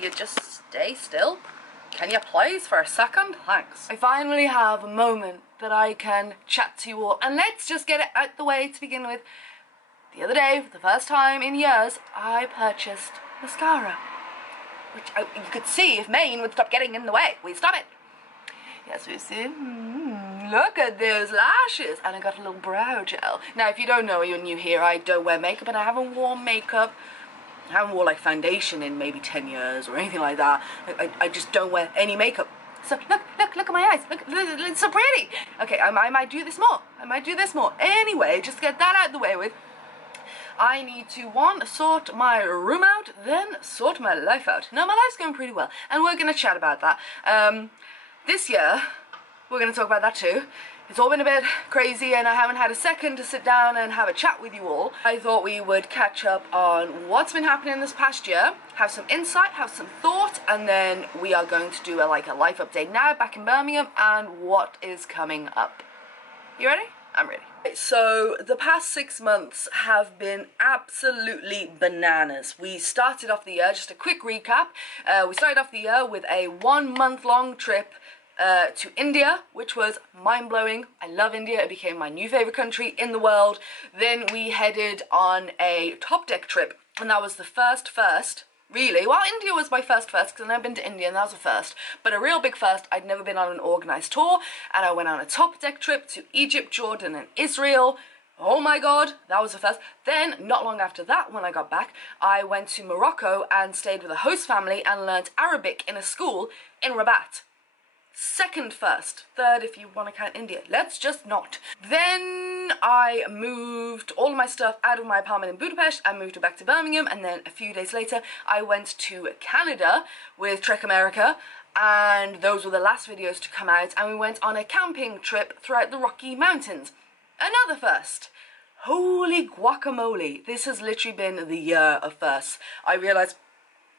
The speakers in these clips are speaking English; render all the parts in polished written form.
You just stay still? Can you please for a second? Thanks. I finally have a moment that I can chat to you all, and let's just get it out the way to begin with. The other day, for the first time in years, I purchased mascara, which you could see if Maine would stop getting in the way. We'd stop it. Yes, we see. Look at those lashes. And I got a little brow gel. Now, if you don't know, you're new here, I don't wear makeup, and I haven't worn makeup. I haven't worn like foundation in maybe 10 years or anything like that. I just don't wear any makeup. So look at my eyes. Look, it's so pretty. Okay, I might do this more. I might do this more. Anyway, just get that out of the way with. I need to, one, sort my room out, then sort my life out. Now, my life's going pretty well, and we're going to chat about that. This year, we're going to talk about that too. It's all been a bit crazy, and I haven't had a second to sit down and have a chat with you all. I thought we would catch up on what's been happening this past year, have some insight, have some thought, and then we are going to do a life update now back in Birmingham and what is coming up. You ready? I'm ready. So the past 6 months have been absolutely bananas. We started off the year, just a quick recap, we started off the year with a 1 month long trip to India, which was mind-blowing. I love India. It became my new favorite country in the world. Then we headed on a top deck trip, and that was the first really. Well, India was my first because I've never been to India, and that was a first, but a real big first. I'd never been on an organized tour, and I went on a top deck trip to Egypt, Jordan, and Israel. Oh my god, that was a first. Then, not long after that, when I got back, I went to Morocco and stayed with a host family and learnt Arabic in a school in Rabat. Second first. Third if you want to count India. Let's just not. Then I moved all of my stuff out of my apartment in Budapest. I moved it back to Birmingham, and then a few days later I went to Canada with Trek America, and those were the last videos to come out, and we went on a camping trip throughout the Rocky Mountains. Another first. Holy guacamole. This has literally been the year of firsts. I realised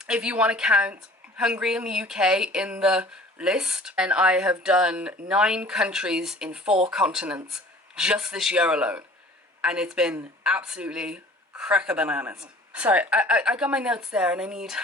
if you want to count Hungary and the UK in the list, and I have done 9 countries in 4 continents just this year alone, and it's been absolutely cracker bananas. Sorry, I got my notes there, and I need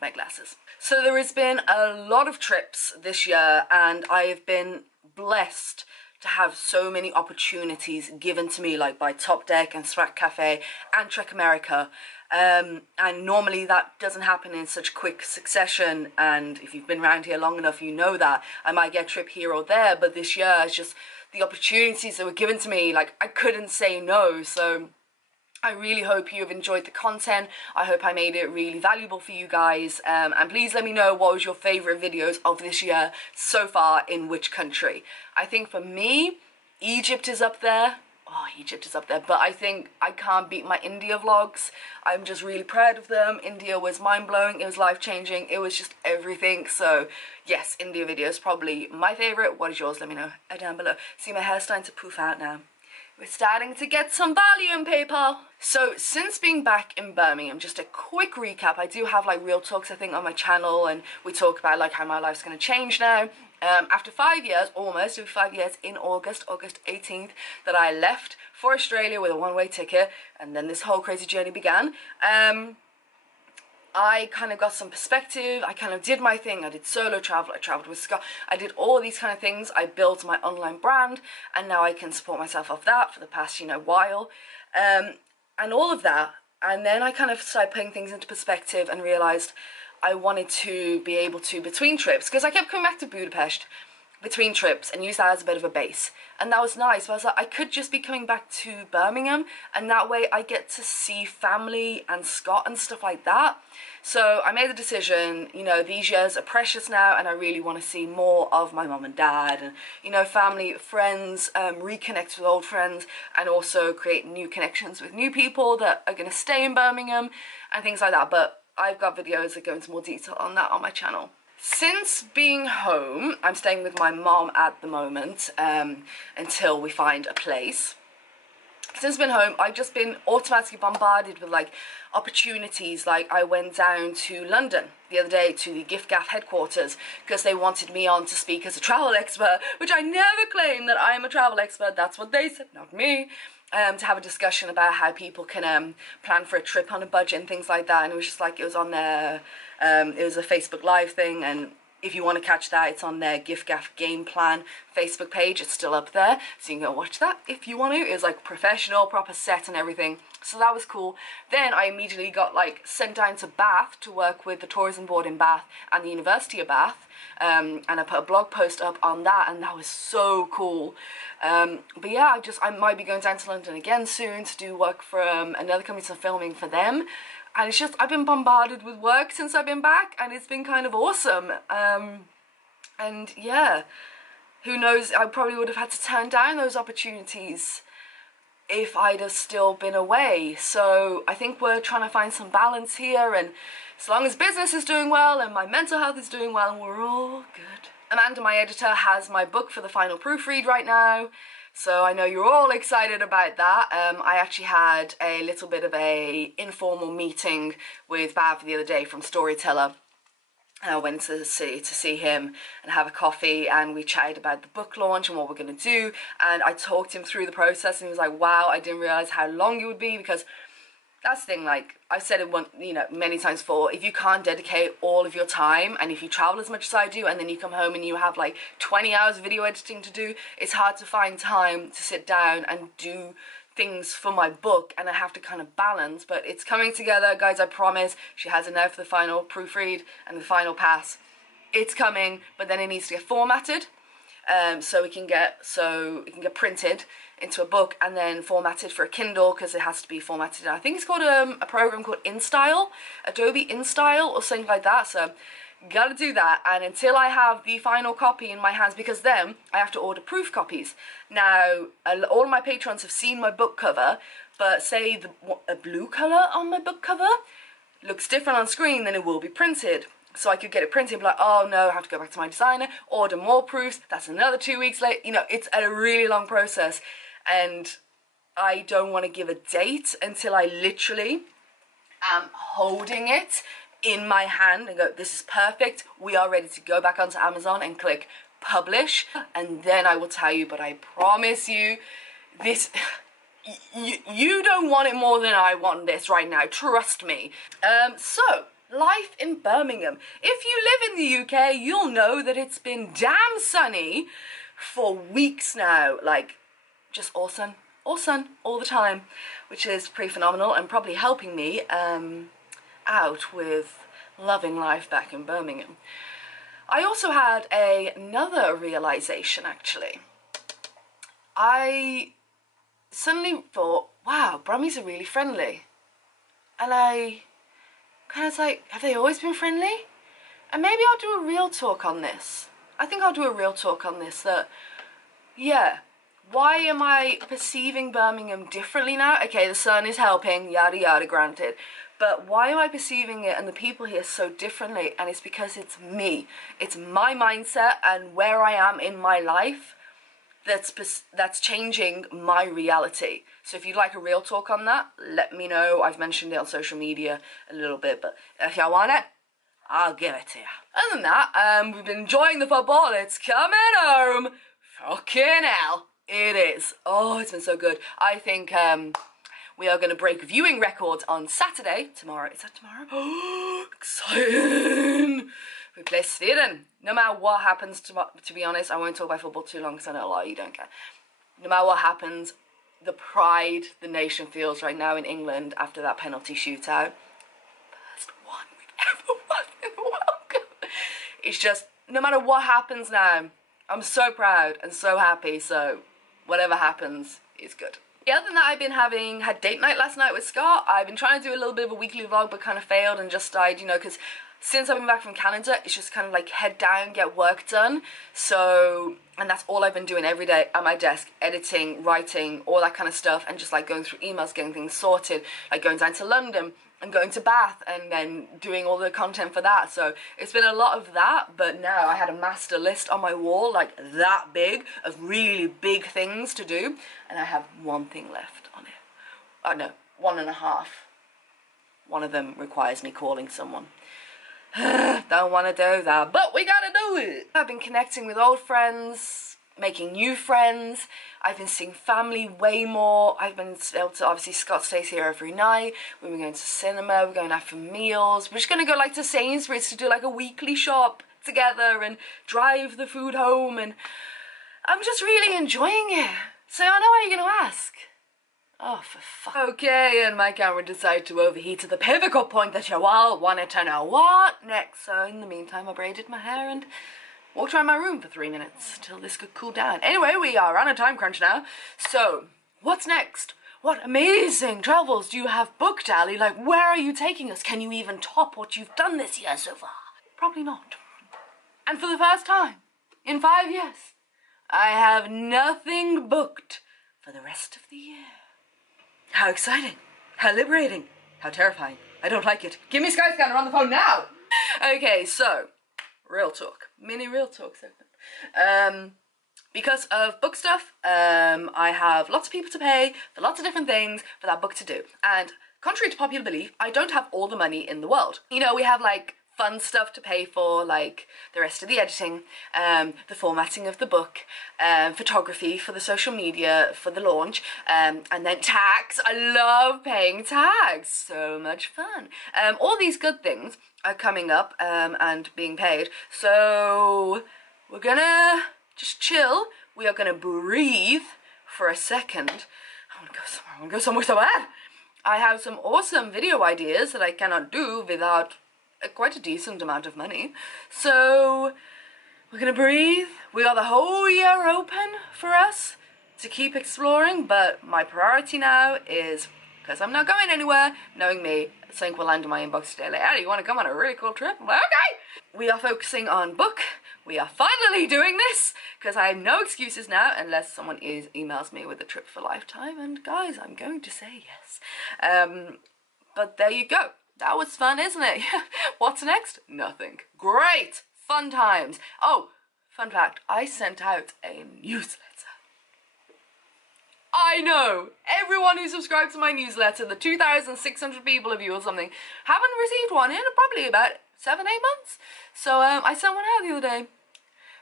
my glasses. So there has been a lot of trips this year, and I have been blessed to have so many opportunities given to me, like by Top Deck and Swag Cafe and Trek America. And normally that doesn't happen in such quick succession, and if you've been around here long enough, you know that I might get a trip here or there, but this year it's just the opportunities that were given to me, like I couldn't say no. So I really hope you have enjoyed the content. I hope I made it really valuable for you guys, and please let me know what was your favorite videos of this year so far, in which country. I think for me, Egypt is up there. Oh, Egypt is up there, but I think I can't beat my India vlogs. I'm just really proud of them. India was mind-blowing, it was life-changing, it was just everything. So yes, India video is probably my favorite. What is yours? Let me know down below. See, my hair's starting to poof out now. We're starting to get some volume, people. So since being back in Birmingham, just a quick recap. I do have like real talks, I think, on my channel, and we talk about like how my life's going to change now. After 5 years, almost 5 years, in August 18th, that I left for Australia with a one-way ticket, and then this whole crazy journey began. I kind of got some perspective. I kind of did my thing. I did solo travel. I traveled with Scott. I did all these kind of things. I built my online brand, and now I can support myself off that for the past, while. And all of that. And then I kind of started putting things into perspective and realized I wanted to be able to, between trips, because I kept coming back to Budapest between trips and use that as a bit of a base, and that was nice. But I was like, I could just be coming back to Birmingham, and that way I get to see family and Scott and stuff like that. So I made the decision, these years are precious now, and I really want to see more of my mum and dad and family, friends, reconnect with old friends, and also create new connections with new people that are going to stay in Birmingham and things like that. But I've got videos that go into more detail on that on my channel. Since being home, I'm staying with my mom at the moment, until we find a place. Since being home, I've just been automatically bombarded with like opportunities. Like I went down to London the other day to the Gift Gaff headquarters because they wanted me on to speak as a travel expert, which I never claimed that I am a travel expert. That's what they said, not me. To have a discussion about how people can plan for a trip on a budget and things like that. And it was just like, it was on their It was a Facebook Live thing, and if you want to catch that, it's on their Gift Gaff Game Plan Facebook page. It's still up there, so you can go watch that if you want to. It was like professional, proper set and everything, so that was cool. Then I immediately got like sent down to Bath to work with the tourism board in Bath and the University of Bath, and I put a blog post up on that, and that was so cool. But yeah, I might be going down to London again soon to do work for another company, so filming for them. And it's just, I've been bombarded with work since I've been back, and it's been kind of awesome. And yeah, who knows, I probably would have had to turn down those opportunities if I'd have still been away. So I think we're trying to find some balance here, and as long as business is doing well and my mental health is doing well, we're all good. Amanda, my editor, has my book for the final proofread right now, so I know you're all excited about that. I actually had a little bit of a informal meeting with Bav the other day from Storyteller. And I went to the city to see him and have a coffee, and we chatted about the book launch and what we're going to do, and I talked him through the process, and he was like, wow, I didn't realise how long it would be, because that's the thing, like I've said it many times before, if you can't dedicate all of your time, and if you travel as much as I do, and then you come home and you have like 20 hours of video editing to do, it's hard to find time to sit down and do things for my book, and I have to kind of balance. But it's coming together, guys, I promise. She has it now for the final proofread and the final pass. It's coming, but then it needs to get formatted, so it can get printed into a book and then formatted for a Kindle, because it has to be formatted. I think it's called a program called InStyle, Adobe InStyle or something like that. So gotta do that, and until I have the final copy in my hands, because then I have to order proof copies. Now all of my patrons have seen my book cover, but say a blue colour on my book cover looks different on screen than it will be printed. So I could get it printed, be like, oh no, I have to go back to my designer, order more proofs, that's another 2 weeks late. You know, it's a really long process, and I don't want to give a date until I literally am holding it in my hand and go, this is perfect, we are ready to go back onto Amazon and click publish, and then I will tell you. But I promise you, this you don't want it more than I want this right now, trust me. So life in Birmingham. If you live in the UK, you'll know that it's been damn sunny for weeks now, like just all sun all the time, which is pretty phenomenal and probably helping me out with loving life back in Birmingham. I also had another realization, actually. I suddenly thought, wow, Brummies are really friendly. And I kind of was like, have they always been friendly? And maybe I'll do a real talk on this. I think I'll do a real talk on this, that, yeah, why am I perceiving Birmingham differently now? Okay, the sun is helping, yada yada, granted. But why am I perceiving it and the people here so differently? And it's because it's me. It's my mindset and where I am in my life that's changing my reality. So if you'd like a real talk on that, let me know. I've mentioned it on social media a little bit, but if you want it, I'll give it to you. Other than that, we've been enjoying the football. It's coming home. Fucking hell. It is. Oh, it's been so good. I think we are going to break viewing records on Saturday. Tomorrow. Is that tomorrow? Oh, exciting. We play Sweden. No matter what happens, to be honest, I won't talk about football too long because I know a lot of you don't care. No matter what happens, the pride the nation feels right now in England after that penalty shootout. First one we've ever won in the World Cup. It's just, no matter what happens now, I'm so proud and so happy, so whatever happens is good. Other than that, I've had date night last night with Scott. I've been trying to do a little bit of a weekly vlog, but kind of failed and just died, you know, because since I've been back from Canada, it's just kind of like head down, get work done. So, and that's all I've been doing every day at my desk, editing, writing, all that kind of stuff, and just like going through emails, getting things sorted, like going down to London and going to Bath and then doing all the content for that. So it's been a lot of that, but now I had a master list on my wall, like that big, of really big things to do, and I have one thing left on it. Oh no, 1.5. One of them requires me calling someone. Don't want to do that, but we gotta do it. I've been connecting with old friends, making new friends. I've been seeing family way more. I've been able to, obviously Scott stays here every night. We've been going to cinema, we're going out for meals. We're just gonna go like to Sainsbury's to do like a weekly shop together and drive the food home, and I'm just really enjoying it. So I know what you're gonna ask. Oh, for fuck. Okay, and my camera decided to overheat to the pivotal point that you all wanted to know what next. So in the meantime, I braided my hair and walked around my room for 3 minutes till this could cool down. Anyway, we are on a time crunch now. So, what's next? What amazing travels do you have booked, Ali? Like, where are you taking us? Can you even top what you've done this year so far? Probably not. And for the first time in 5 years, I have nothing booked for the rest of the year. How exciting, how liberating, how terrifying. I don't like it. Give me Skyscanner on the phone now. Okay, so, real talk, mini real talk segment. Because of book stuff, I have lots of people to pay for lots of different things for that book to do. And contrary to popular belief, I don't have all the money in the world. You know, we have like fun stuff to pay for, like the rest of the editing, the formatting of the book, photography for the social media, for the launch, and then tax. I love paying tax, so much fun. All these good things are coming up and being paid, so we're gonna just chill. We are gonna breathe for a second. I wanna go somewhere so bad. I have some awesome video ideas that I cannot do without quite a decent amount of money. So we're gonna breathe. We got the whole year open for us to keep exploring, but my priority now is, because I'm not going anywhere, knowing me, something will land in my inbox today like, "Hey, you want to come on a really cool trip?" I'm like, okay! We are focusing on book. We are finally doing this, because I have no excuses now, unless someone emails me with a trip for lifetime, and guys, I'm going to say yes. But there you go. That was fun, isn't it? What's next? Nothing. Great! Fun times. Oh, fun fact, I sent out a newsletter. I know! Everyone who subscribed to my newsletter, the 2,600 people of you or something, haven't received one in probably about 7-8 months. So I sent one out the other day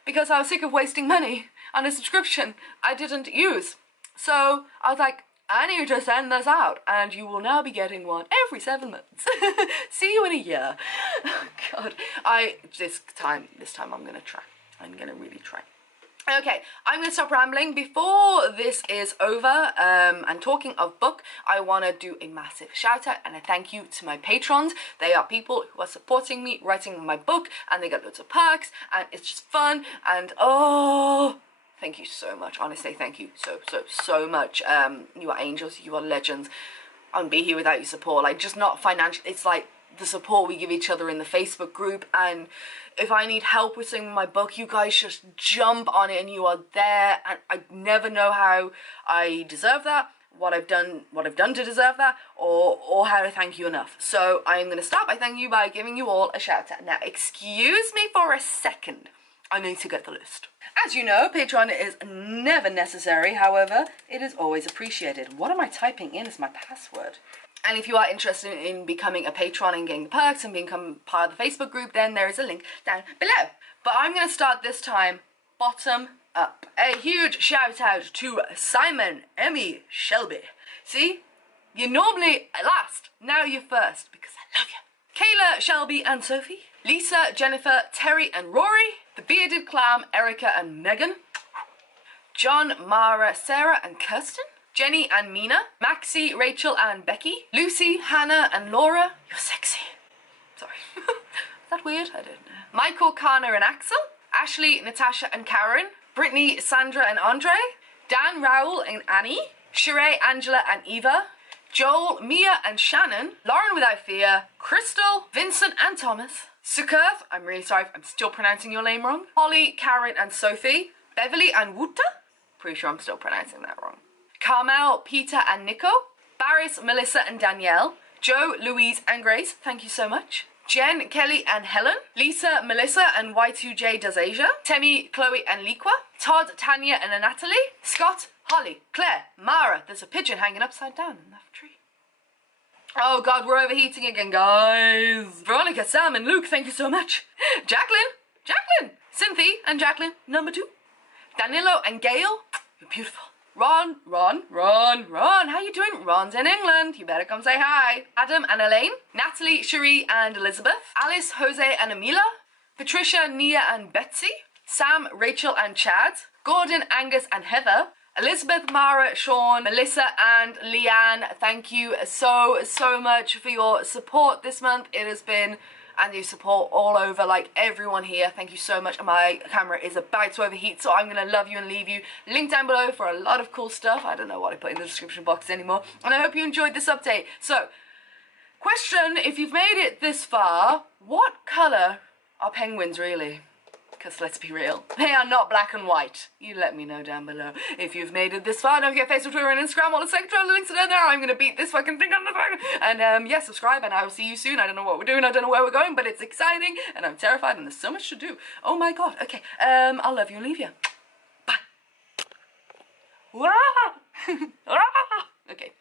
because I was sick of wasting money on a subscription I didn't use. So I was like, I need to send this out, and you will now be getting one every 7 months. See you in a year. Oh God, this time I'm gonna try. I'm gonna really try. Okay, I'm gonna stop rambling. Before this is over, and talking of book, I wanna do a massive shout out and a thank you to my patrons. They are people who are supporting me writing my book, and they get loads of perks, and it's just fun, and oh, thank you so much. Honestly, thank you so much. You are angels, you are legends. I wouldn't be here without your support. Like, just not financial, it's like the support we give each other in the Facebook group, and if I need help with something in my book, you guys just jump on it and you are there, and I never know how I deserve that, what I've done to deserve that, or how to thank you enough. So I'm gonna start by thanking you by giving you all a shout out. Now, excuse me for a second. I need to get the list. As you know, Patron is never necessary, however, it is always appreciated. What am I typing in as my password? And if you are interested in becoming a patron and getting the perks and becoming part of the Facebook group, then there is a link down below. But I'm going to start this time bottom up. A huge shout out to Simon Emmy Shelby. See? You're normally last, now you're first, because I love you. Kayla, Shelby and Sophie. Lisa, Jennifer, Terry and Rory. The Bearded Clam, Erica and Megan. John, Mara, Sarah and Kirsten. Jenny and Mina. Maxie, Rachel and Becky. Lucy, Hannah and Laura. You're sexy. Sorry. Is that weird? I don't know. Michael, Connor and Axel. Ashley, Natasha and Karen. Brittany, Sandra and Andre. Dan, Raoul and Annie. Sheree, Angela and Eva. Joel, Mia and Shannon. Lauren Without Fear. Crystal, Vincent and Thomas. Sukurth, I'm really sorry if I'm still pronouncing your name wrong. Holly, Karen and Sophie. Beverly and Wuta. Pretty sure I'm still pronouncing that wrong. Carmel, Peter and Nico. Barris, Melissa and Danielle. Joe, Louise and Grace, thank you so much. Jen, Kelly and Helen. Lisa, Melissa and Y2J Does Asia. Temi, Chloe and Liqua. Todd, Tanya and Natalie. Scott, Holly, Claire, Mara. There's a pigeon hanging upside down in that tree. Oh God, we're overheating again, guys. Veronica, Sam and Luke, thank you so much. Jacqueline, Cynthia and Jacqueline, number 2. Danilo and Gail, you're beautiful. Ron, how you doing? Ron's in England, you better come say hi. Adam and Elaine, Natalie, Cherie and Elizabeth, Alice, Jose and Amila, Patricia, Nia and Betsy, Sam, Rachel and Chad, Gordon, Angus and Heather, Elizabeth, Mara, Sean, Melissa and Leanne. Thank you so much for your support this month. It has been, and your support all over, like everyone here. Thank you so much. My camera is about to overheat, so I'm gonna love you and leave you. Link down below for a lot of cool stuff. I don't know what I put in the description box anymore. And I hope you enjoyed this update. So, question, if you've made it this far, what colour are penguins really? Because let's be real, they are not black and white. You let me know down below. If you've made it this far, don't forget Facebook, Twitter and Instagram, all the PsychoTraveller links are down there. I'm gonna beat this fucking thing on the phone. And yeah, subscribe and I will see you soon. I don't know what we're doing, I don't know where we're going, but it's exciting and I'm terrified and there's so much to do. Oh my god, okay. I'll love you and leave you. Bye. Okay.